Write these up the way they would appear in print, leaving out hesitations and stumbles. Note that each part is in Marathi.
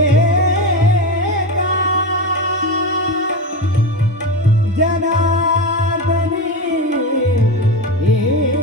एका जनार्दनी एका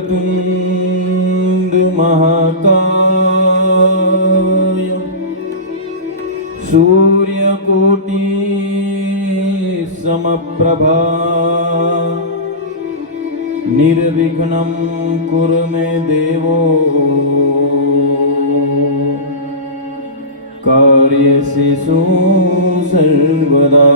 वक्रतुंड महाकाय सूर्यकोटि समप्रभा निर्विघ्नं कुरु मे देवो कार्यसिषु सर्वदा।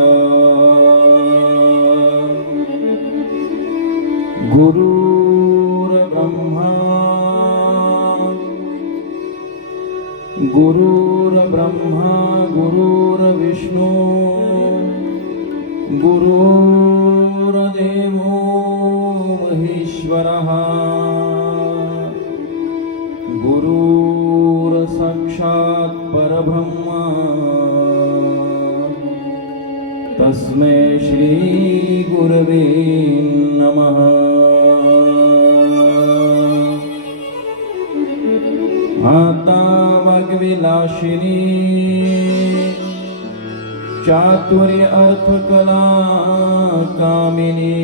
गुरुर्ब्रह्मा गुरुर्विष्णु गुरुर्देवो महेश्वरः गुरुर्साक्षात् परब्रह्म तस्मै श्री गुरवे नमः। माता वाग्विलासिनी चातुर्य अर्थकला कामिनी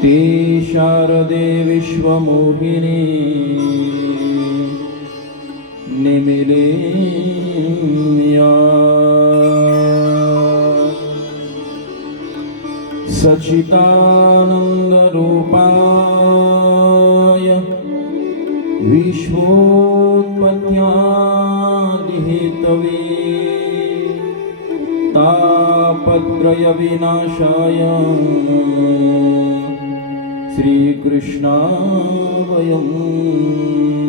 ते शारदे विश्वमोहिनी निमिले या सच्चिदानंद रूपाय विश्वोत्पत्त्यादिहेतवे तापत्रय विनाशाय श्रीकृष्णाय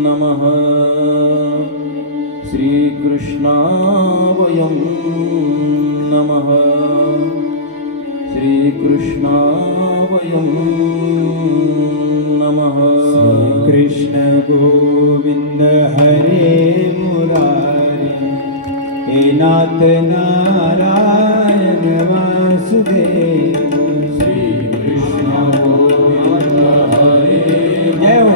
नमः श्रीकृष्णाय नमः श्रीकृष्णाय नमः कृष्ण गोविंद हरे मुरारी हे नाथ नारायण वासुदेव श्रीकृष्ण गोविंद हरे जय हो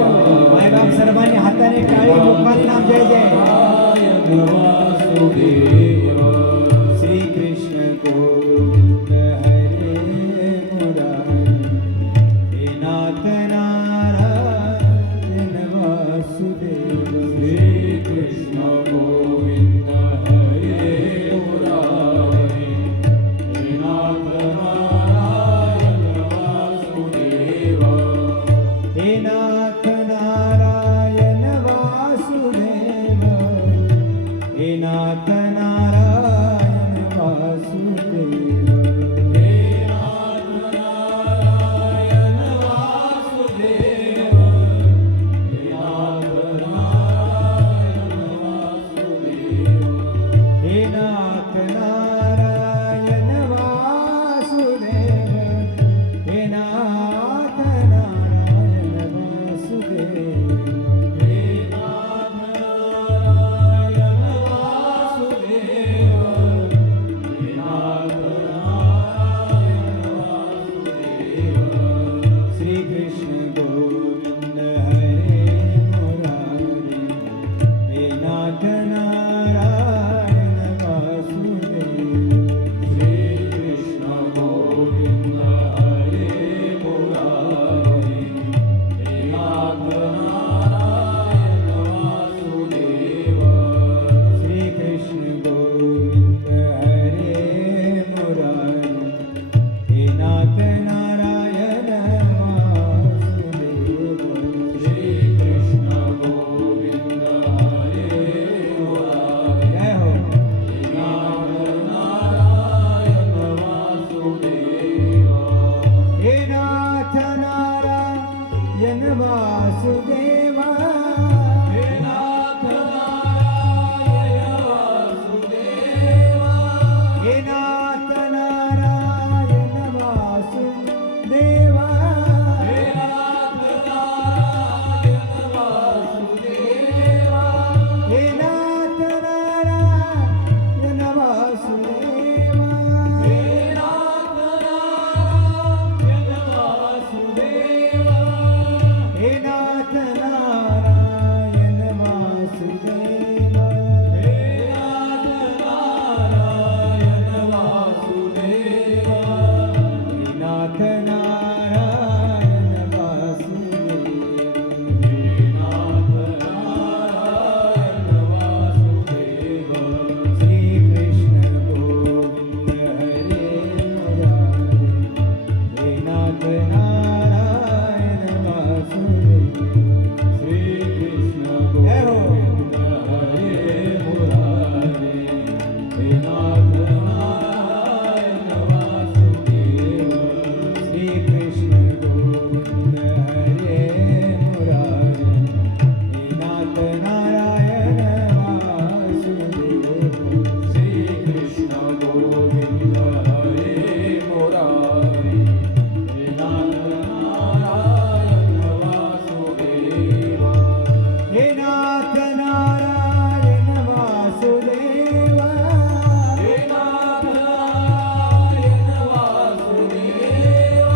मायबाप सर्वांनी हाताने टाळी मुखात नाम जय जय वासुदेव श्री कृष्ण गोविंद हरे मुरारी हे नाथ नारायण वासुदेव श्रीकृष्ण गोविंद हरे मुरारी हे नाथ नारायण वासुदेव हे नाथ नारायण वासुदेव हे नाथ नारायण वासुदेव हे नाथ नारायण वासुदेव हे नाथ नारायण वासुदेव हे नाथ नारायण वासुदेव हे नाथ नारायण वासुदेव हे नाथ नारायण वासुदेव हे नाथ नारायण वासुदेव श्री कृष्ण गोविंद हरे मुरारी हे नाथ नारायण वासुदेव श्रीकृष्ण गोविंद हरे मुरारी हे नाथ नारायण वासुदेव श्री कृष्ण गोविंद हरे मुरारी हे नाथ नारायण वासुदेव श्रीकृष्ण गोविंद हरे मुरारी जय हो हे नाथ नारायण वासुदेव हे नाथ नारायण वासुदेव हे नाथ नारायण वासुदेव हे नाथ नारायण वासुदेव हे नाथ नारायण वासुदेव हे नाथ नारायण वासुदेव हे नाथ नारायण वासुदेव हे नाथ नारायण वासुदेव हे नाथ नारायण वासुदेव हे नाथ नारायण वासुदेव हे नाथ नारायण वासुदेव श्री कृष्ण गोविंद हरे मुरारी हे नाथ नारायण वासुदेव श्रीकृष्ण गोविंद हरे मुरारी हे नाथ नारायण वासुदेव श्री कृष्ण गोविंद हरे मुरारी हे नाथ नारायण वासुदेव श्रीकृष्ण गोविंद हरे मुरारी हे नाथ नारायण वासुदेव हे नाथ नारायण वासुदेव हे नाथ नारायण वासुदेव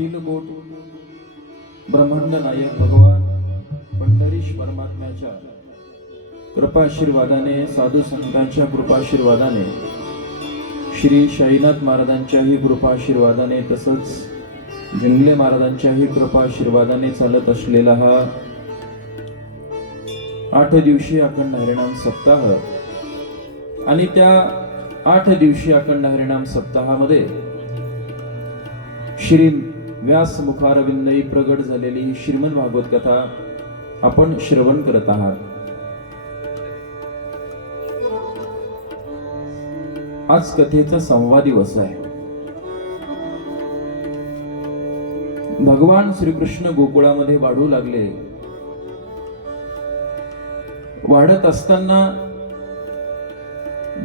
अखिल कोट ब्रह्मांड नायक भगवान पंढरीश परमात्म्याच्या कृपाशीर्वादाने, साधू संतांच्या कृपाशीर्वादाने, श्री शाईनाथ महाराजांच्याही कृपाशीर्वादाने, तसंच जिंगले महाराजांच्याही कृपाशीर्वादाने चालत असलेला हा 8 दिवसीय अखंड हरिनाम सप्ताह आणि त्या 8 दिवसीय अखंड हरिनाम सप्ताहामध्ये श्री व्यास मुखारविंदई प्रगट झालेली ही श्रीमद भागवत कथा आपण श्रवण करत आहात. आज कथेचा 6वा दिवस आहे. भगवान श्रीकृष्ण गोकुळामध्ये वाढू लागले. वाढत असताना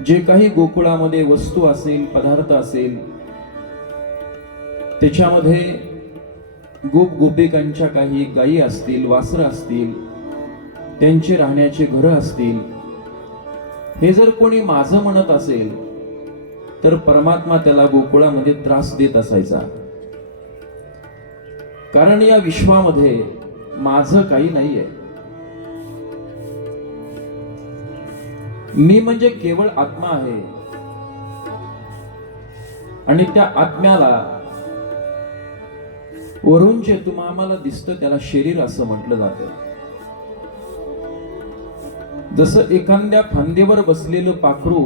जे काही गोकुळामध्ये वस्तू असेल, पदार्थ असेल, त्याच्यामध्ये गोप गोपिकांच्या काही गायी असतील, वासरं असतील, त्यांचे राहण्याचे घरं असतील, हे जर कोणी माझं म्हणत असेल तर परमात्मा त्याला गोकुळामध्ये त्रास देत असायचा. कारण या विश्वामध्ये माझं काही नाहीये. मी म्हणजे केवळ आत्मा आहे आणि त्या आत्म्याला वरून जे आम्हाला दिसतं त्याला शरीर असं म्हटलं जातं. जसं एखाद्या फांदीवर बसलेलं पाखरू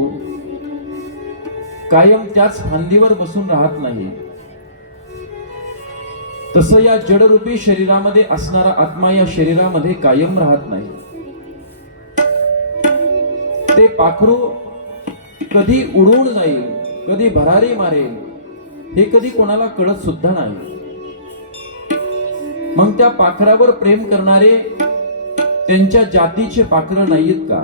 कायम त्याच फांदीवर बसून राहत नाही, तसं या जडरूपी शरीरामध्ये असणारा आत्मा या शरीरामध्ये कायम राहत नाही. ते पाखरू कधी उडून जाईल, कधी भरारी मारेल, हे कधी कोणाला कळत सुद्धा नाही. मग त्या पाखरावर प्रेम करणारे त्यांच्या जातीचे पाखरं नाहीत का?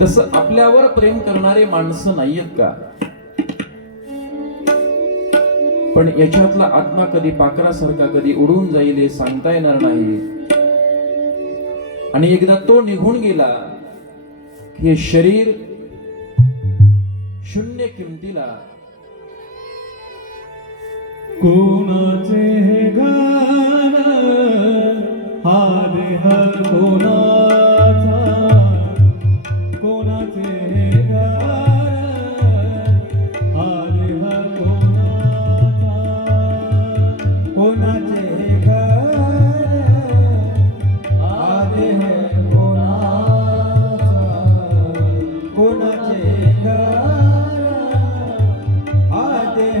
तसं आपल्यावर प्रेम करणारे माणसं नाहीत का? पण याच्यातला आत्मा कधी पाखरासारखा कधी उडून जाईल हे सांगता येणार नाही. आणि एकदा तो निघून गेला की हे शरीर शून्य किमतीला. कोणाचे हे गाण, हा देह कोणाचा, कोणाचे हे गाण, हा देह कोणाचा, कोणाचे हे गाण, हा देह कोणाचा, कोणाचे गाण, हा देह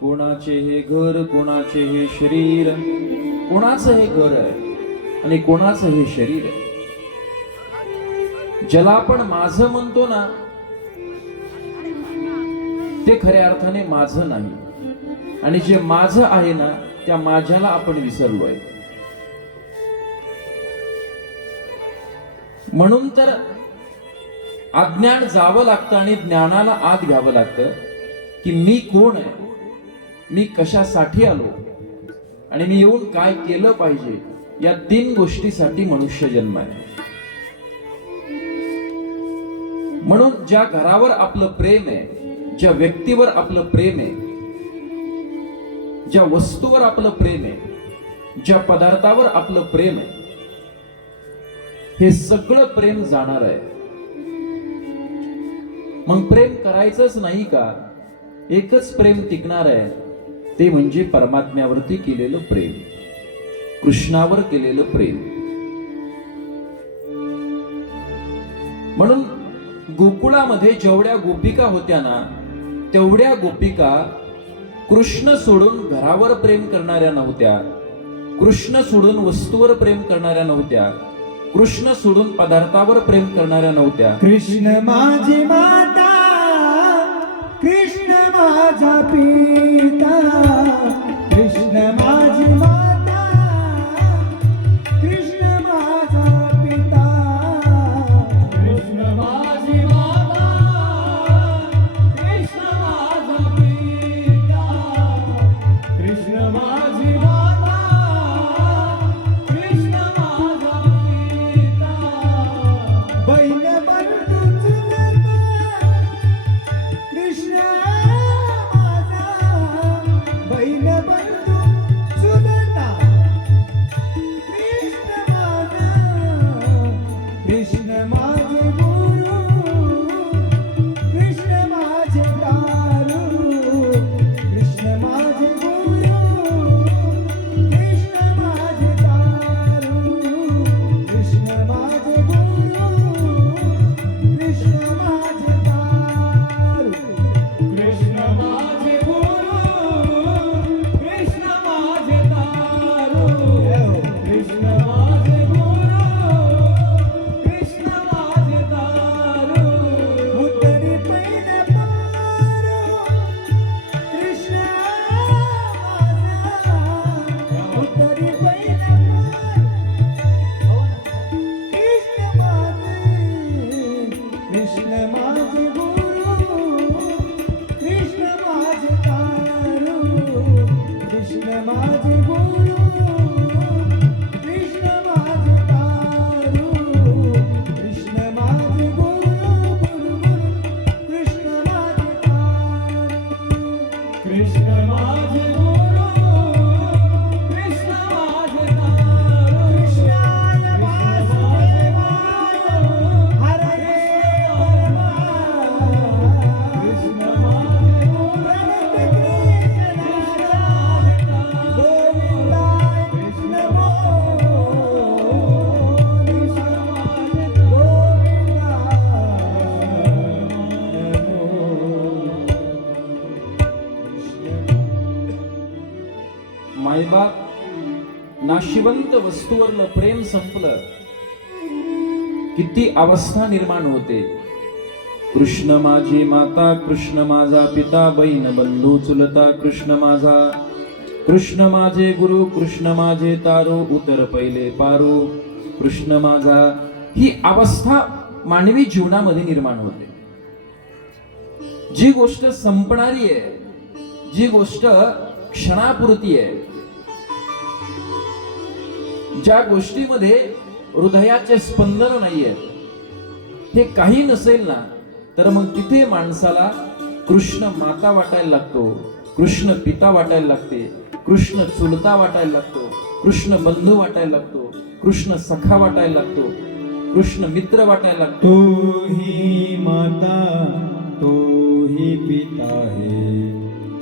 कोणाचे हे घर, कोणाचे हे शरीर, कोणाचं हे घर आहे आणि कोणाचं हे शरीर आहे. ज्याला आपण माझं म्हणतो ना ते खऱ्या अर्थाने माझं नाही, आणि जे माझं आहे ना त्या माझ्याला आपण विसरलोय. म्हणून तर अज्ञान जावं लागतं आणि ज्ञानाला आत घ्यावं लागतं की मी कोण आहे, मी कशासाठी आलो आणि मी येऊन काय केलं पाहिजे. या 3 गोष्टीसाठी मनुष्य जन्म आहे. म्हणून ज्या घरावर आपलं प्रेम आहे, ज्या व्यक्तीवर आपलं प्रेम आहे, ज्या वस्तूवर आपलं प्रेम आहे, ज्या पदार्थावर आपलं प्रेम आहे, हे सगळं प्रेम जाणार आहे. मग प्रेम करायचंच नाही का? एकच प्रेम टिकणार आहे, ते म्हणजे परमात्म्यावरती केलेलं प्रेम, कृष्णावर केलेलं प्रेम. म्हणून गोकुळामध्ये जेवढ्या गोपिका होत्या ना, तेवढ्या गोपिका कृष्ण सोडून घरावर प्रेम करणाऱ्या नव्हत्या, कृष्ण सोडून वस्तूवर प्रेम करणाऱ्या नव्हत्या, कृष्ण सोडून पदार्थावर प्रेम करणाऱ्या नव्हत्या. कृष्ण माझी माता, कृष्ण माझा पिता, कृष्ण माझी माता, कृष्ण माझा पिता, कृष्ण माझी माता, कृष्ण माझा पिता, कृष्ण माझी माता, कृष्ण माझा पिता. बहीण बंधू चुलता, कृष्ण माझा, बहीण बंधू चुलता, कृष्ण माझा, कृष्ण माझे गुरु, कृष्ण माझे दारू, कृष्ण माझे गुरु, कृष्ण माझे दारू, कृष्ण माझे गुरु, कृष्ण माझे दारू, कृष्ण माझे गुरु, कृष्ण माझे दारू, कृष्ण माझे गुरु, कृष्ण माझे दारू. उतरी पैन पारो, कृष्ण माझा, उतरी पैन पारो, कृष्ण माझे, कृष्ण माझे गुरु, कृष्ण माझे दारू, कृष्ण माझे गुरु, कृष्ण माझे दारू, कृष्ण माझे गुरु, गुरु गुरु, कृष्ण माझे दारू, कृष्ण माझे गुरु, कृष्ण माझे दारू. कृष्णाय वासुदेवाय, हरये परमात्मा, कृष्ण माझे गुरु, गोविंदाय नमो, मायबाप नाशिवंत वस्तूवरलं प्रेम संपलं, किती अवस्था निर्माण होते. कृष्ण माझी माता, कृष्ण माझा पिता, बहीण बंधू चुलता, कृष्ण माझा, कृष्ण माझे गुरु, कृष्ण माझे तारो, उतर पहिले पारो, कृष्ण माझा. ही अवस्था मानवी जीवनामध्ये निर्माण होते. जी गोष्ट संपणारी आहे, जी गोष्ट क्षणापुरती आहे, ज्या गोष्टीमध्ये हृदयाचे स्पंदन नाहीये, हे काही नसेल ना, तर मग तिथे माणसाला कृष्ण माता वाटायला लागतो, कृष्ण पिता वाटायला लागते, कृष्ण चुलता वाटायला लागतो, कृष्ण बंधू वाटायला लागतो, कृष्ण सखा वाटायला लागतो, कृष्ण मित्र वाटायला लागतो. तू ही माता, तू ही पिता है,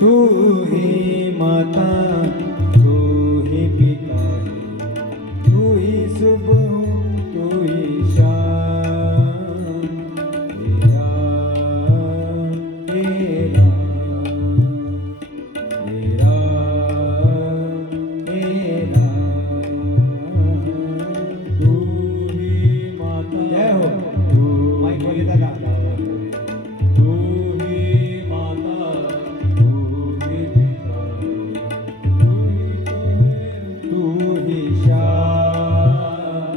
तू ही माता, तू ही पिता है, तू ही सुबह, तू ही शाम, तेरा तेरा तेरा तेरा, तू ही माता. जय हो. माईक मध्ये दादा. तू ही माता, तू ही पिता, तू ही शाम,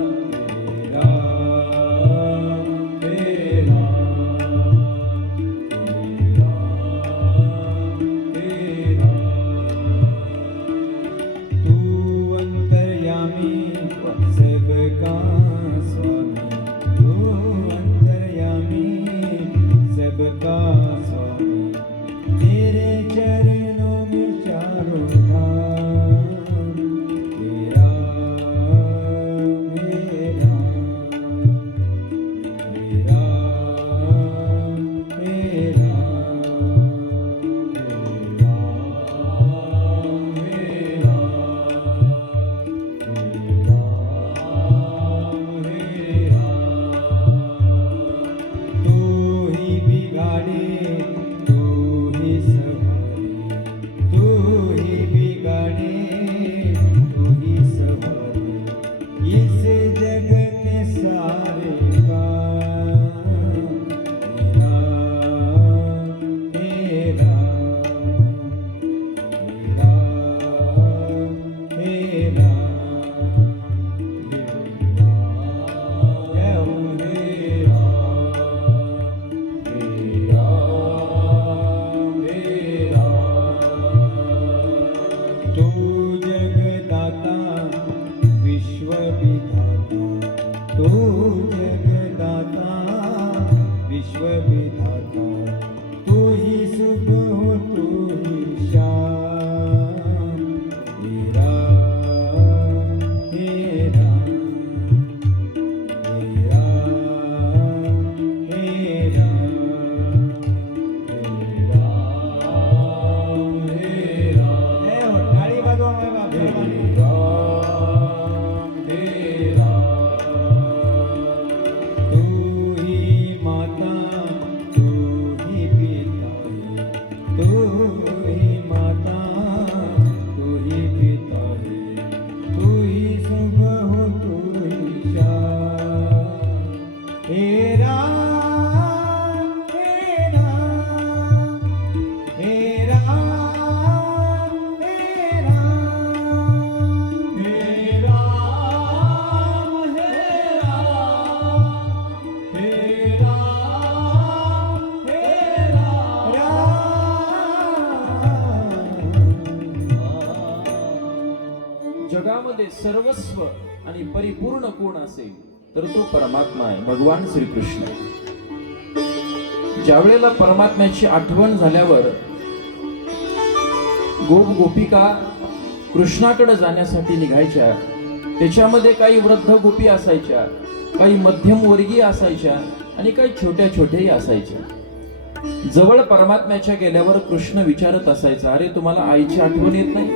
विश्वविधाता तू जगदाता विश्वविधाता तू ही सुख हो तू ही श्याम हे राम हे राम हे राम हे राम टाळी वाजवा माझ्या बापाला. तू ही माता तू ही पिता तू ही माता तू ही पिता तू ही सुख हो तू ही श्याम हे राम हे राम हे राम हे राम हे राम हे राम हे राम हे राम. जगामध्ये सर्वस्व आणि परिपूर्ण कोण असेल तर तो परमात्मा आहे, भगवान श्रीकृष्ण आहे. ज्या वेळेला परमात्म्याची आठवण झाल्यावर गोप गोपिका कृष्णाकडे जाण्यासाठी निघायच्या. त्याच्यामध्ये काही वृद्ध गोपी असायच्या, काही मध्यमवर्गीय असायच्या आणि काही छोट्या छोट्याही असायच्या. जवळ परमात्म्याच्या गेल्यावर कृष्ण विचारत असायचा, अरे तुम्हाला आईची आठवण येत नाही,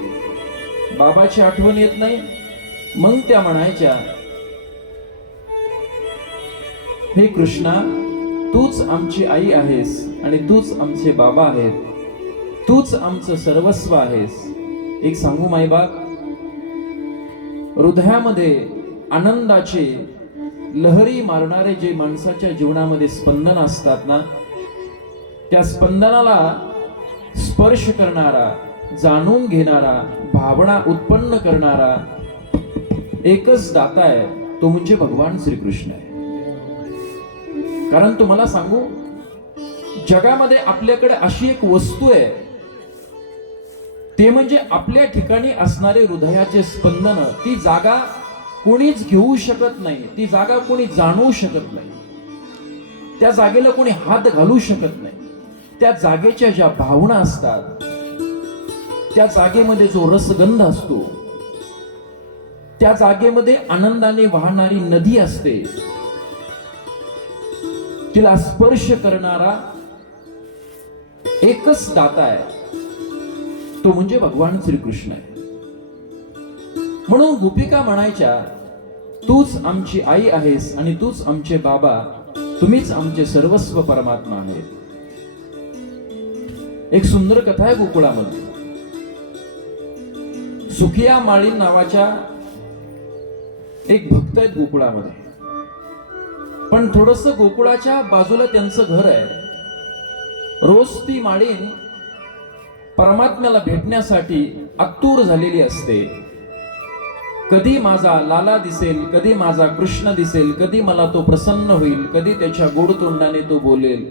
बाबाची आठवण येत नाही? मग त्या म्हणायच्या, हे कृष्णा, तूच आमची आई आहेस आणि तूच आमचे बाबा आहेत, तूच आमचं सर्वस्व आहेस. एक सांगू माईबाप, हृदयामध्ये आनंदाचे लहरी मारणारे जे माणसाच्या जीवनामध्ये स्पंदन असतात ना, त्या स्पंदनाला स्पर्श करणारा, जाणून घेणारा, भावना उत्पन्न करणारा एकच दाता आहे, तो म्हणजे भगवान श्रीकृष्ण आहे. कारण तुम्हाला सांगू, जगामध्ये आपल्याकडे अशी एक वस्तू आहे, ते म्हणजे आपल्या ठिकाणी असणारे हृदयाचे स्पंदन. ती जागा कोणीच घेऊ शकत नाही, ती जागा कोणी जाणू शकत नाही, त्या जागेला कोणी हात घालू शकत नाही. त्या जागेच्या ज्या भावना असतात, त्या जागेमध्ये जो रसगंध असतो, त्या जागेमध्ये आनंदाने वाहणारी नदी असते, तिला स्पर्श करणारा एकच दाता आहे, तो म्हणजे भगवान श्रीकृष्ण आहे. म्हणून गोपिका म्हणायच्या, तूच आमची आई आहेस आणि तूच आमचे बाबा, तुम्हीच आमचे सर्वस्व परमात्मा आहेत. एक सुंदर कथा आहे गोकुळामध्ये. सुखिया माळीन नावाच्या एक भक्त आहेत गोकुळामध्ये, पण थोडस गोकुळाच्या बाजूला त्यांचं घर आहे. रोज ती माळीन परमात्म्याला भेटण्यासाठी आतुर झालेली असते. कधी माझा लाला दिसेल, कधी माझा कृष्ण दिसेल, कधी मला तो प्रसन्न होईल, कधी त्याच्या गोड तोंडाने तो बोलेल,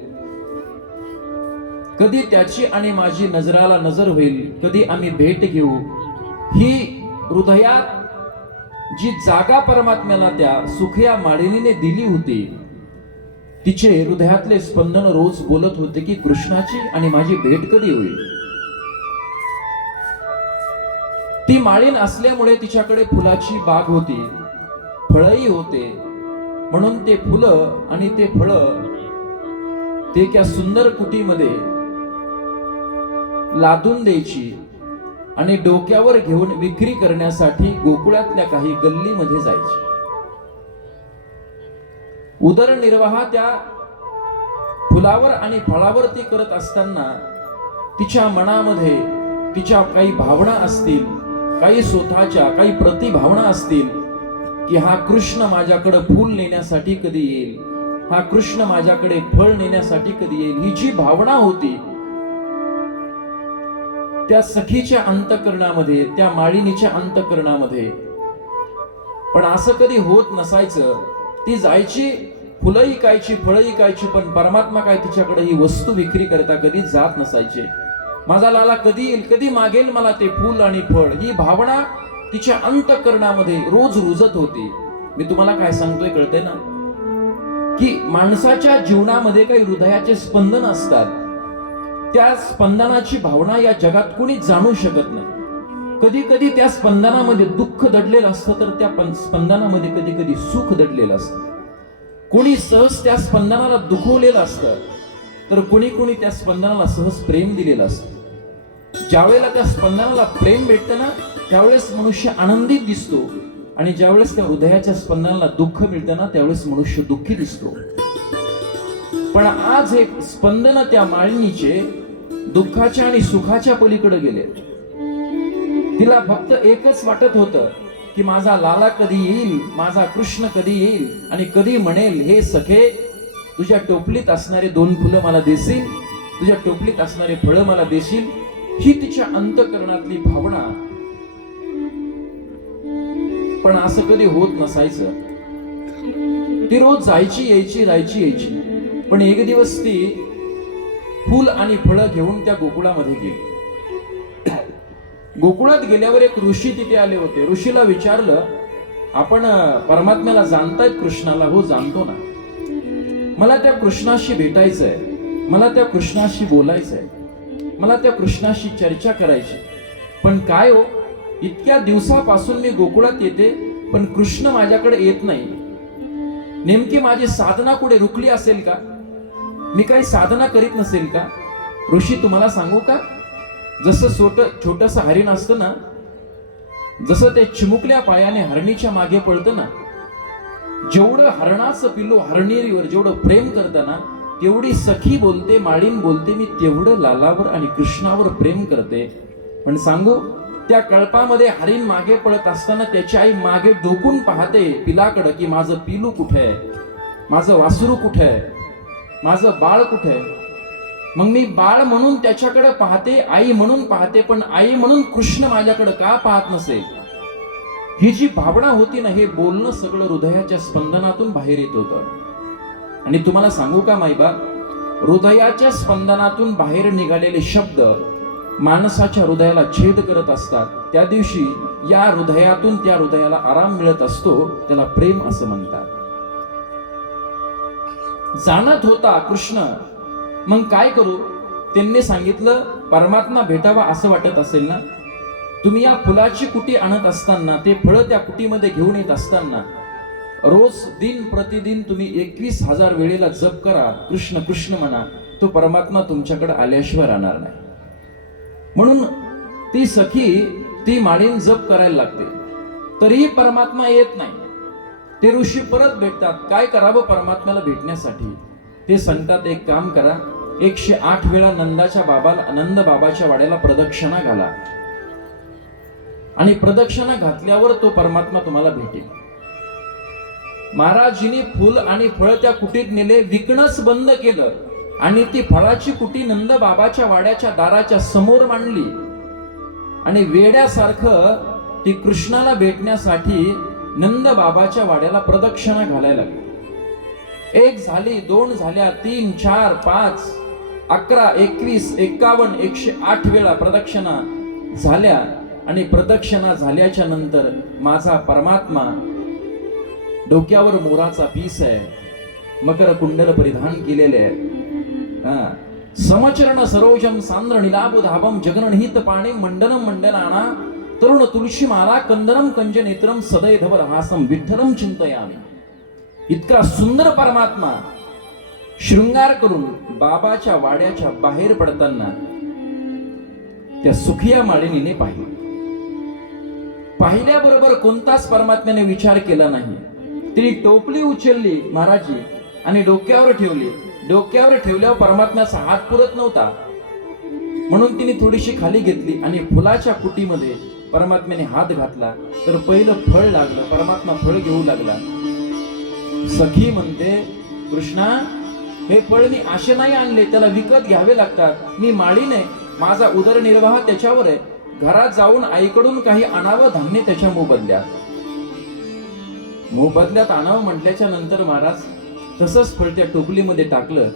कधी त्याची आणि माझी नजराला नजर होईल, कधी आम्ही भेट घेऊ. ही हृदयात जी जागा परमात्म्याला त्या सुखिया माळिनीने दिली होती, तिचे हृदयातले स्पंदन रोज बोलत होते की कृष्णाची आणि माझी भेट कधी होईल. ती माळीन असल्यामुळे तिच्याकडे फुलाची बाग होती, फळही होते. म्हणून ते फुलं आणि ते फळं ते एका सुंदर कुटीमध्ये लादून द्यायची आणि डोक्यावर घेऊन विक्री करण्यासाठी गोकुळातल्या काही गल्लीमध्ये जायची. उदरनिर्वाह त्या फुलावर आणि फळावर ती करत असताना तिच्या मनामध्ये तिच्या काही भावना असतील, काही स्वतःच्या काही प्रतिभावना असतील की हा कृष्ण माझ्याकडे फूल नेण्यासाठी कधी येईल, हा कृष्ण माझ्याकडे फळ नेण्यासाठी कधी येईल. ही जी भावना होती त्या सखीच्या अंतःकरणामध्ये, त्या माळिनीच्या अंतःकरणामध्ये. पण असं कधी होत नसायचं. ती जायची, फुलं इकायची, फळं इकायची, पण परमात्मा काय तिच्याकडे ही वस्तू विक्री करता कधी जात नसायचे. माझा लाला कधी येईल, कधी मागेल मला ते फूल आणि फळ, ही भावना तिच्या अंतःकरणामध्ये रोज रुजत होती. मी तुम्हाला काय सांगतोय कळतंय ना, की माणसाच्या जीवनामध्ये काही हृदयाचे स्पंदन असतात. त्या स्पंदनाची भावना या जगात कोणी जाणू शकत नाही. कधी कधी त्या स्पंदनामध्ये दुःख दडलेलं असतं, तर त्या स्पंदनामध्ये कधी कधी सुख दडलेलं असतं. कोणी सहज त्या स्पंदनाला दुखवलेलं असतं, तर कोणी कोणी त्या स्पंदनाला सहज प्रेम दिलेलं असतं. ज्यावेळेला त्या स्पंदनाला प्रेम भेटतं ना, त्यावेळेस मनुष्य आनंदित दिसतो, आणि ज्यावेळेस त्या हृदयाच्या स्पंदनाला दुःख मिळतं ना, त्यावेळेस मनुष्य दुःखी दिसतो. पण आज एक स्पंदन त्या माळिनीचे दुःखाच्या आणि सुखाच्या पलीकडे गेले. तिला फक्त एकच वाटत होतं की माझा लाला कधी येईल, माझा कृष्ण कधी येईल, आणि कधी म्हणेल, हे सखे तुझ्या टोपलीत असणारे 2 फुलं मला देशील, तुझ्या टोपलीत असणारे फळं मला देशील. ही तिच्या अंतःकरणातली भावना. पण असं कधी होत नसायचं. ती रोज जायची यायची. पण एक दिवस ती फूल आणि फळं घेऊन त्या गोकुळामध्ये गेली. गोकुळात गेल्यावर एक ऋषी तिथे आले होते. ऋषीला विचारलं, आपण परमात्म्याला जाणतायत कृष्णाला? हो, जाणतो ना. मला त्या कृष्णाशी भेटायचंय, मला त्या कृष्णाशी बोलायचंय, मला त्या कृष्णाशी चर्चा करायची. पण काय हो, इतक्या दिवसापासून मी गोकुळात येते, पण कृष्ण माझ्याकडे येत नाही. नेमकी माझी साधना कुठे रुकली असेल का? मी काही साधना करीत नसेल का? ऋषी, तुम्हाला सांगू का, जसं छोटस हरिण असतं ना, जसं ते चिमुकल्या पायाने हरणीच्या मागे पळतं ना, जेवढं हरणाचं पिल्लू हरणीवर जेवढं प्रेम करतं ना, तेवढी सखी बोलते, माळीन बोलते, मी तेवढं लालावर आणि कृष्णावर प्रेम करते. पण सांगू, त्या कळपामध्ये हरिण मागे पळत असताना त्याची आई मागे डोकून पाहते पिलाकडं, की माझं पिलू कुठे आहे, माझं वासरू कुठे आहे, माझं बाळ कुठे आहे. मग मी बाळ म्हणून त्याच्याकडे पाहते, आई म्हणून पाहते, पण आई म्हणून कृष्ण माझ्याकडे का पाहत नसेल? ही जी भावना होती ना, हे बोलणं सगळं हृदयाच्या स्पंदनातून बाहेर येत होतं. आणि तुम्हाला सांगू का माईबा, हृदयाच्या स्पंदनातून बाहेर निघालेले शब्द माणसाच्या हृदयाला छेद करत असतात. त्या दिवशी या हृदयातून त्या हृदयाला आराम मिळत असतो. त्याला प्रेम असं म्हणतात. जाणत होता कृष्ण, मग काय करू? त्यांनी सांगितलं, परमात्मा भेटावा असं वाटत असेल ना, तुम्ही या फुलाची कुटी आणत असताना, ते फळं त्या कुटीमध्ये घेऊन येत असताना, रोज दिन प्रतिदिन तुम्ही 21,000 वेळेला जप करा, कृष्ण कृष्ण म्हणा. तो परमात्मा तुमच्याकडे आल्याशिवाय राहणार नाही. म्हणून ती सखी, ती माळीन जप करायला लागते, तरीही परमात्मा येत नाही. ते ऋषी परत भेटतात. काय करावं परमात्म्याला भेटण्यासाठी? ते सांगतात, एक काम करा, 108 वेळा नंद बाबाच्या वाड्याला प्रदक्षिणा घाला, आणि प्रदक्षिणा घातल्यावर तो परमात्मा तुम्हाला भेटेल. महाराजींनी फुल आणि फळ त्या कुटीत नेले, विकणंच बंद केलं, आणि ती फळाची कुटी नंद बाबाच्या वाड्याच्या दाराच्या समोर मांडली, आणि वेड्यासारखं ती कृष्णाला भेटण्यासाठी नंद बाबाच्या वाड्याला प्रदक्षिणा घालायला लागली. 1 झाली, 2 झाल्या, 3, 4, 5, 11, 21, 51, 108 वेळा प्रदक्षिणा झाल्या. आणि प्रदक्षिणा झाल्याच्या नंतर माझा परमात्मा डोक्यावर मोराचा पीस आहे, मकर कुंडल परिधान केलेले आहे, समचरण सरोजम सांद्र निलाबुधावम जगनहित पाणी मंडनम मंडनाना तरुण तुलसी माला कंदनम कंज नेत्रम सदैधव रहासम विठ्ठलम चिंतयामी. इतका सुंदर परमात्मा शृंगार करून बाबाच्या वाड्याच्या बाहेर पडताना त्या सुखिया माळिनीने पाहिले. पाहिल्याबरोबर कोणताच परमात्म्याने विचार केला नाही. तिने टोपली उचलली महाराजी आणि डोक्यावर ठेवली. डोक्यावर ठेवल्यावर परमात्म्याचा हात पुरत नव्हता, म्हणून तिने थोडीशी खाली घेतली आणि फुलाच्या कुटीमध्ये परमात्म्याने हात घातला, तर पहिलं फळ लागलं. परमात्मा फळ घेऊ लागला. सखी म्हणते, कृष्णा, हे फळ मी असे नाही आणले, त्याला विकत घ्यावे लागतात. मी माळीन आहे, माझा उदरनिर्वाह त्याच्यावर आहे. घरात जाऊन आईकडून काही आणावं धान्य त्याच्या मोबदल्यात. मोबदल्यात आणावं म्हटल्याच्या नंतर महाराज तसंच फळ त्या टोपलीमध्ये टाकलं,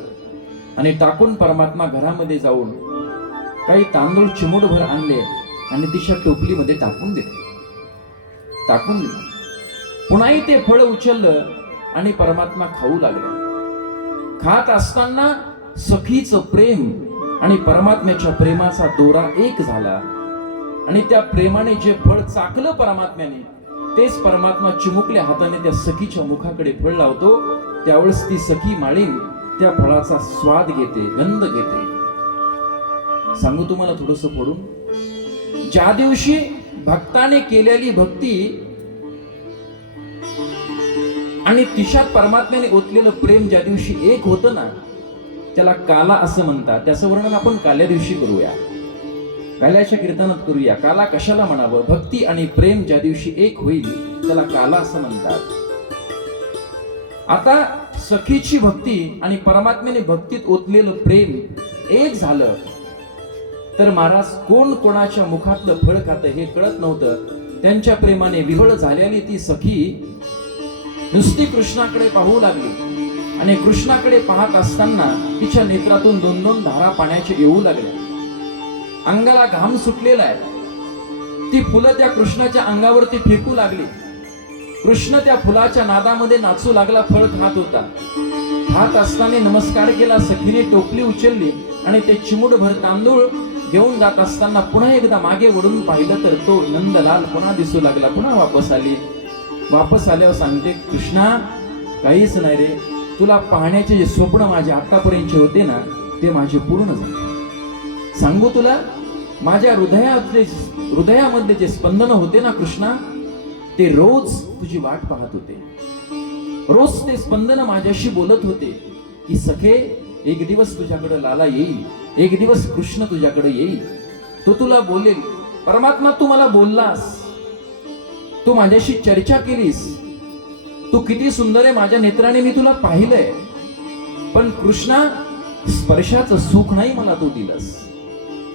आणि टाकून परमात्मा घरामध्ये जाऊन काही तांदूळ चिमूटभर आणले आणि तिच्या टोपलीमध्ये टाकून दिले. टाकून दिलं. पुन्हाही ते फळ उचललं आणि परमात्मा खाऊ लागला. खात असताना सखीचं प्रेम आणि परमात्म्याच्या प्रेमाचा दोरा एक झाला आणि त्या प्रेमाने जे फळ चाकलं परमात्म्याने, तेच परमात्मा चिमुकल्या हाताने त्या सखीच्या मुखाकडे फळ लावतो. त्यावेळेस ती सखी माळीन त्या फळाचा स्वाद घेते, गंध घेते. सांगू तुम्हाला थोडस पडून, ज्या दिवशी भक्ताने केलेली भक्ती आणि तिच्यात परमात्म्याने ओतलेलं प्रेम ज्या दिवशी एक होतं ना, त्याला काला असं म्हणतात. त्याचं वर्णन आपण काल्या दिवशी करूया, काल्याच्या कीर्तनात करूया. काला कशाला म्हणावं? भक्ती आणि प्रेम ज्या दिवशी एक होईल त्याला काला असं म्हणतात. आता सखीची भक्ती आणि परमात्म्याने भक्तीत ओतलेलं प्रेम एक झालं तर महाराज कोण कोणाच्या मुखातलं फळ खातं हे कळत नव्हतं. त्यांच्या प्रेमाने विव्हळ झालेली ती सखी नुसती कृष्णाकडे पाहू लागली आणि कृष्णाकडे पाहत असताना तिच्या नेत्रातून दोन दोन धारा पाण्याचे येऊ लागल्या. अंगाला घाम सुटलेला आहे. ती फुलं त्या कृष्णाच्या अंगावरती फेकू लागली. कृष्ण त्या फुलाच्या नादामध्ये नाचू लागला, फळ खात होता. खात असताना नमस्कार केला. सखीने टोपली उचलली आणि ते चिमूटभर तांदूळ घेऊन जात असताना पुन्हा एकदा मागे वळून पाहिलं तर तो नंदलाल पुन्हा दिसू लागला. पुन्हा वापस आली. वापस आल्यावर सांगते, कृष्णा काहीच नाही रे, तुला पाहण्याचे जे स्वप्न माझे आतापर्यंतचे होते ना ते माझे पूर्ण झाले. सांगू तुला, माझ्या हृदयामध्ये जे स्पंदन होते ना कृष्णा, ते रोज तुझी वाट पाहत होते. रोज ते स्पंदन माझ्याशी बोलत होते की सखे, एक दिवस तुझ्याकडे लाला येईल, एक दिवस कृष्ण तुझ्याकडे येईल, तो तुला बोलेल. परमात्मा तू मला बोललास, तू माझ्याशी चर्चा केलीस, तू किती सुंदर आहे, माझ्या नेत्राने मी तुला पाहिलंय, पण कृष्णा स्पर्शाचं सुख नाही मला तू दिलंस.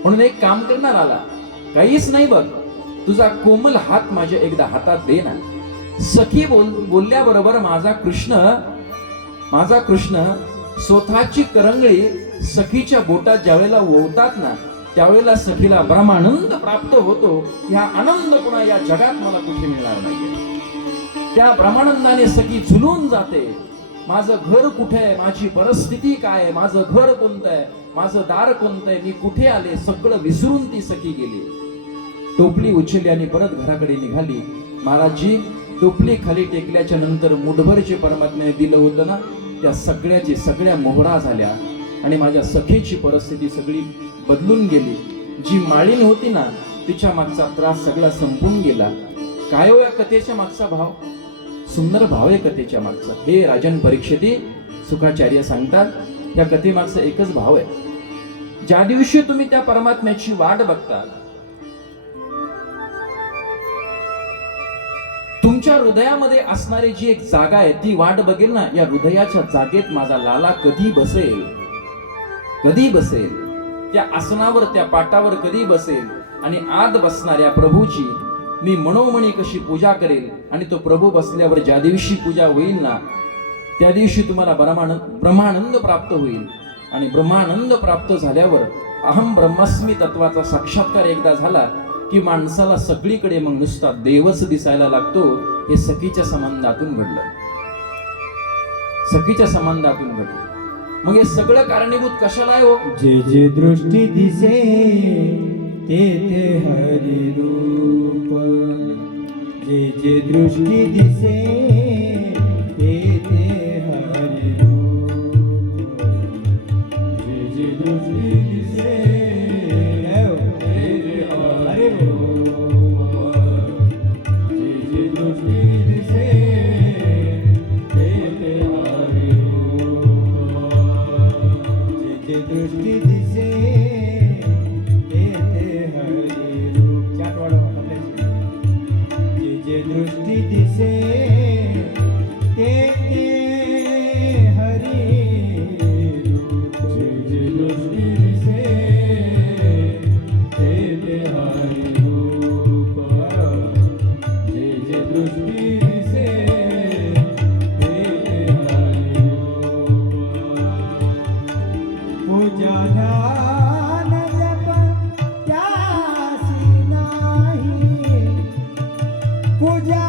म्हणून एक काम करणार आला, काहीच नाही बघ, तुझा कोमल हात माझ्या एकदा हातात दे ना. सखी बोलल्याबरोबर माझा कृष्ण स्वतःची करंगळी सखीच्या बोटात ज्यावेळेला ओवतात ना, त्यावेळेला सखीला ब्रह्मानंद प्राप्त होतो. या आनंद पुन्हा या जगात मला कुठे मिळणार नाही. त्या ब्रह्मानंदाने सखी झुलून जाते. माझं घर कुठे आहे, माझी परिस्थिती काय आहे, माझं घर कोणतं आहे, माझं दार कोणतं आहे, मी कुठे आले, सगळं विसरून ती सखी गेली. टोपली उचलली आणि परत घराकडे निघाली. महाराजजी टोपली खाली टेकल्याच्या नंतर मुठभर जे परमात्म्याने दिलं होतं ना, त्या सगळ्या मोहरा झाल्या आणि माझ्या सखीची परिस्थिती सगळी बदलून गेली. जी माळीण होती ना, तिच्या मागचा त्रास सगळा संपून गेला. काय हो या कथेच्या मागचा भाव? सुंदर भाव आहे कथेच्या मागचा. हे राजन परीक्षिती सुखाचार्य सांगतात, या कथेमागचा एकच भाव आहे. ज्या दिवशी तुम्ही त्या परमात्म्याची वाट बघता, तुमच्या हृदयामध्ये असणारी जी एक जागा आहे ती वाट बघेल ना, या हृदयाच्या जागेत माझा लाला कधी बसेल, कधी बसेल, त्या आसनावर त्या पाटावर कधी बसेल आणि आत बसणाऱ्या प्रभूची मी मनोमनी कशी पूजा करेल. आणि तो प्रभू बसल्यावर ज्या दिवशी पूजा होईल ना, त्या दिवशी तुम्हाला ब्रह्मानंद प्राप्त होईल. आणि ब्रह्मानंद प्राप्त झाल्यावर अहम ब्रह्मस्मी तत्वाचा साक्षात्कार एकदा झाला की माणसाला सगळीकडे मग नुसता देवच दिसायला लागतो. हे सखीच्या संबंधातून घडलं, सखीच्या संबंधातून घडलं. मग हे सगळं कारणीभूत कशाला आहे हो? जे जे दृष्टी दिसे ते ते हरी रूप, जे जे दृष्टी दिसे ते ते हरी रूप, जे जे दृष्टी दिसे हरी रूप, जे जे दृष्टी दिसे ते ते हरी रूप, जे जे दृष्टी दिसे ते ते हरी रूप. चार वाढवा आपल्याची. जे जे दृष्टी दिसे ते ते हरी रूप, जे जे दृष्टी दिसे ते ते हरी रूप, जे जे दृष्टी दिसे ते ते हरी रूप. पूजा ध्यान जप त्यासी नाही, पूजा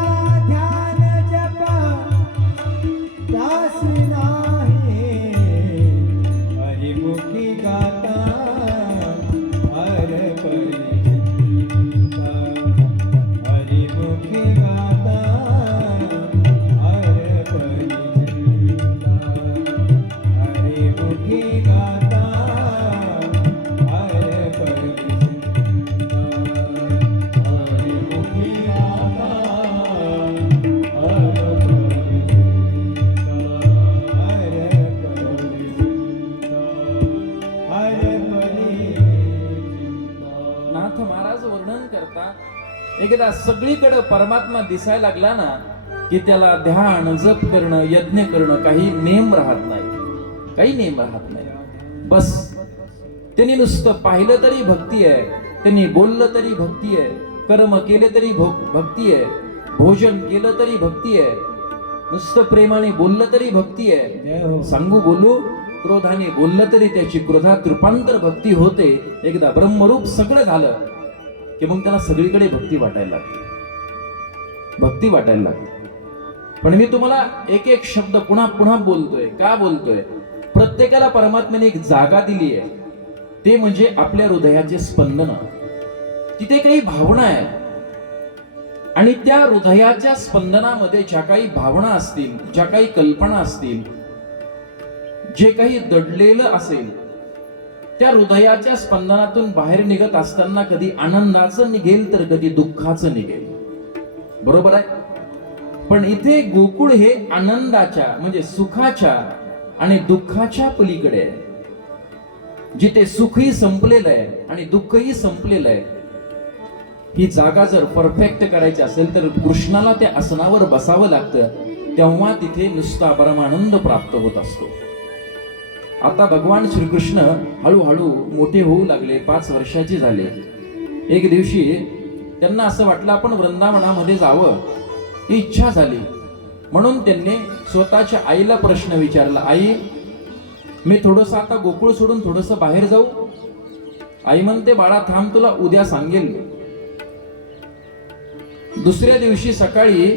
एकदा सगळीकडे परमात्मा दिसायला लागला ना की त्याला ध्यान जप करणं यज्ञ करणं काही नेम राहत नाही, काही नेम राहत नाही. बस त्यांनी नुसतं पाहिलं तरी भक्ती आहे, त्यांनी बोललं तरी भक्ती आहे, कर्म केले तरी भक्ती आहे, भोजन केलं तरी भक्ती आहे, नुसतं प्रेमाने बोललं तरी भक्ती आहे, जय हो. सांगू बोलू क्रोधाने बोललं तरी त्याची क्रोधात रूपांतर भक्ती होते. एकदा ब्रह्मरूप सगळं झालं की मग त्याला सगळीकडे भक्ती वाटायला लागते, भक्ती वाटायला लागते. पण मी तुम्हाला एक एक शब्द पुन्हा पुन्हा बोलतोय. का बोलतोय? प्रत्येकाला परमात्म्याने एक जागा दिली आहे, ते म्हणजे आपल्या हृदयाचे स्पंदन. तिथे काही भावना आहे आणि त्या हृदयाच्या स्पंदनामध्ये ज्या काही भावना असतील, ज्या काही कल्पना असतील, जे काही दडलेलं असेल, त्या हृदयाच्या स्पंदनातून बाहेर निघत असताना कधी आनंदाचं निघेल तर कधी दुःखाचं निघेल. बरोबर आहे? पण इथे गोकुळ हे आनंदाच्या म्हणजे सुखाच्या आणि दुःखाच्या पलीकडे आहे, जिथे सुखही संपलेलं आहे आणि दुःखही संपलेलं आहे. ही जागा जर परफेक्ट करायची असेल तर कृष्णाला त्या आसनावर बसावं लागतं, तेव्हा तिथे नुसता परमानंद प्राप्त होत असतो. आता भगवान श्रीकृष्ण हळूहळू मोठे होऊ लागले, 5 वर्षाचे झाले. एक दिवशी त्यांना असं वाटलं आपण वृंदावनामध्ये जावं, ही इच्छा झाली. म्हणून त्यांनी स्वतःच्या आईला प्रश्न विचारला, आई मी थोडंसं आता गोकुळ सोडून थोडंसं बाहेर जाऊ? आई म्हणते, बाळा थांब, तुला उद्या सांगेल. दुसऱ्या दिवशी सकाळी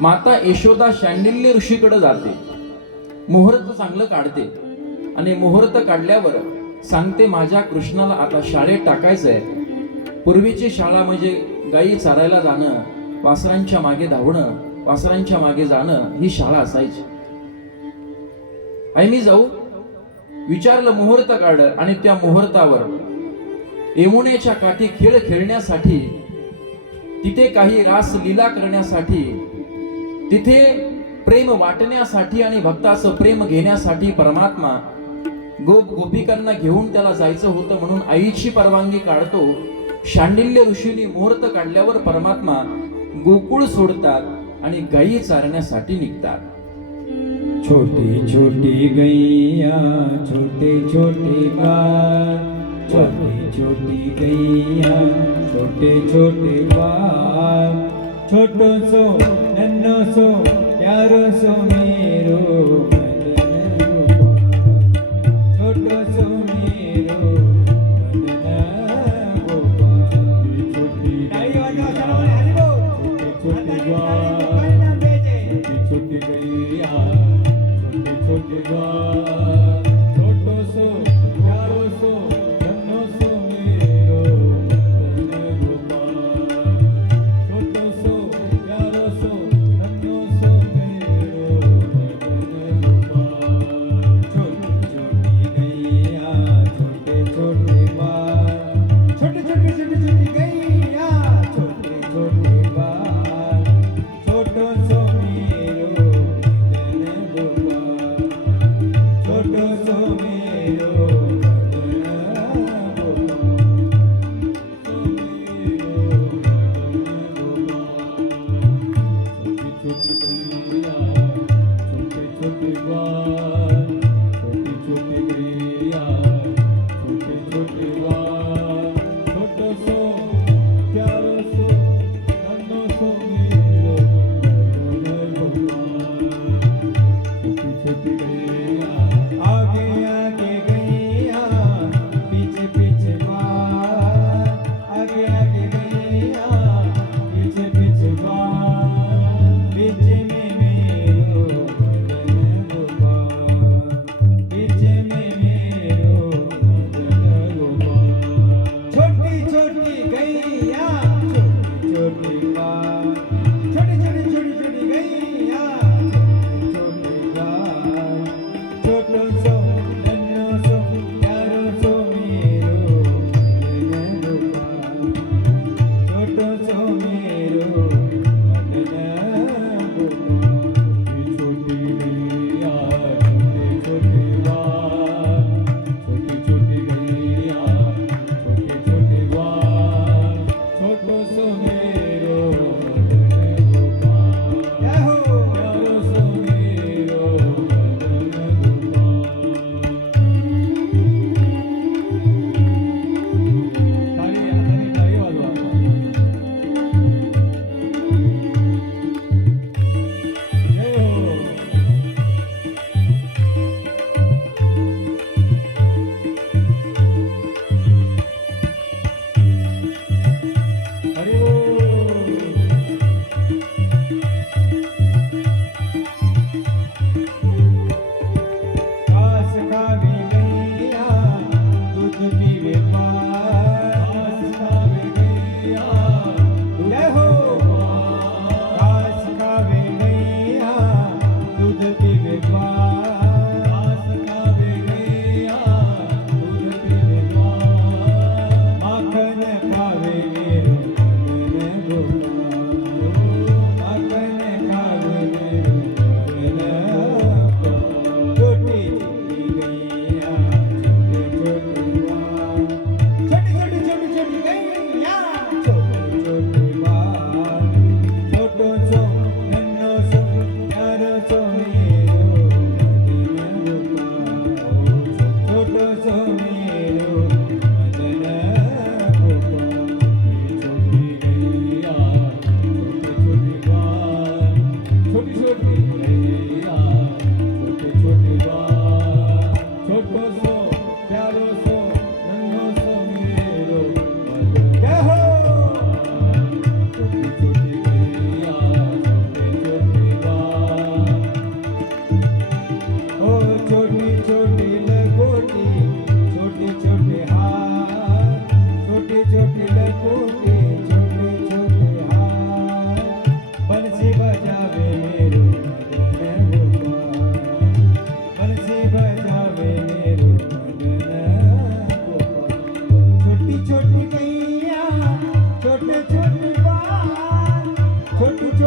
माता यशोदा शांडिल्य ऋषीकडे जाते, मुहूर्त चांगलं काढते आणि मुहूर्त काढल्यावर सांगते माझ्या कृष्णाला आता शाळेत टाकायचंय. पूर्वीची शाळा म्हणजे गायी चारायला जाणं, वासरांच्या मागे धावणं, वासरांच्या मागे जाणं, ही शाळा असायची. आई मी जाऊ? विचारलं, मुहूर्त काढलं आणि त्या मुहूर्तावर यमुनेच्या काठी खेळ खेळण्यासाठी, तिथे काही रास लीला करण्यासाठी, तिथे प्रेम वाटण्यासाठी आणि भक्ताचं प्रेम घेण्यासाठी परमात्मा गोप गोपिकांना घेऊन त्याला जायचं होतं. म्हणून आईची परवानगी काढतो. शांडिल्य ऋषींनी मुहूर्त काढल्यावर परमात्मा गोकुळ सोडतात आणि गायी चारण्यासाठी निघतात. छोटी छोटी गैया छोटे छोटे बाल, छोटी छोटी गैया छोटे छोटे बाल, छोटो सो नन्नो सो प्यारो सो मेरो मदन गोपाल, छोटो सो मेरो मदन गोपाल. छोटी छोटी गैया छोटे छोटे बाल, छोटो सो प्यारो सो नन्नो सो मेरो मदन गोपाल, छोटो सो प्यारो सो नन्नो सो मेरो मदन गोपाल. छोटी छोटी गैया छोटे छोटे बाल, छोटे छोटे छोटी छोटी गैया छोटे छोटे बाल, छोटो सो मेरो मदन गोपाल, छोटो सो मेरो मदन गोपाल, सो मेरो मदन गोपाल. छोटी छोटी गैया छोटे छोटे बाल, छोटी छोटी गैया छोटे छोटे बाल, छोटो सो प्यारो सो नन्नो सो मेरो मदन गोपाल. छोटी छोटी गैया आगे आगे गैया पीछे पीछे बाल, आगे आगे गैया पीछे पीछे बाल, बीच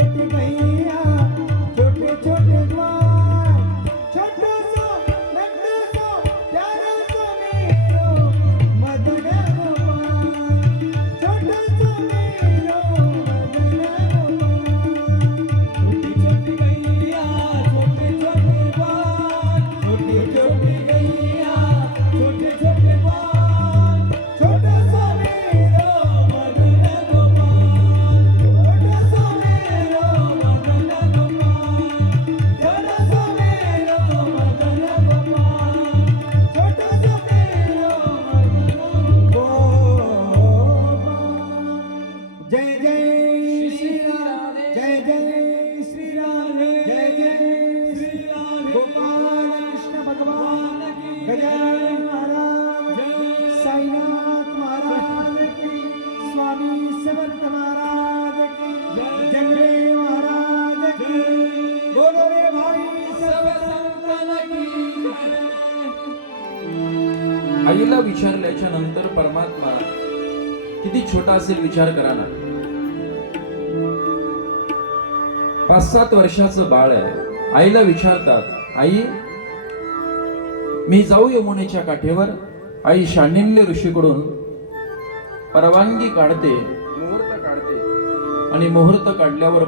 छोटी गैया छोटे छोटे द्वार छोटू सो नन्हू सो प्यारा सो मेरो मदन गोपाल छोटू सो मेरो मदन गोपाल छोटी छोटी गैया छोटे छोटे द्वार छोटी छोटी गैया छोटे छोटे द्वार छोटू सो मेरो मदन गोपाल छोटू सो मेरो मदन गोपाल छोटू सो मेरो मदन गोपाल छोटू सो मेरो मदन गोपाल जय जय श्री राम जय जय श्री राम जय जय श्री राम गोपाल कृष्ण भगवान की गजानन महाराज साईनाथ महाराज की स्वामी समर्थ महाराज की जंगले महाराज की बोलो रे भाई सब संतन की आईला विचारल्याच्या नंतर परमात्मा किती छोटा असेल विचार करा ना. 5-7 वर्षाचं बाळ आहे. आईला विचारतात, आई मी जाऊ यमुनेच्या काठेवर. आई शांडिल्य ऋषीकडून परवानगी काढते, मुहूर्त काढते आणि मुहूर्त काढल्यावर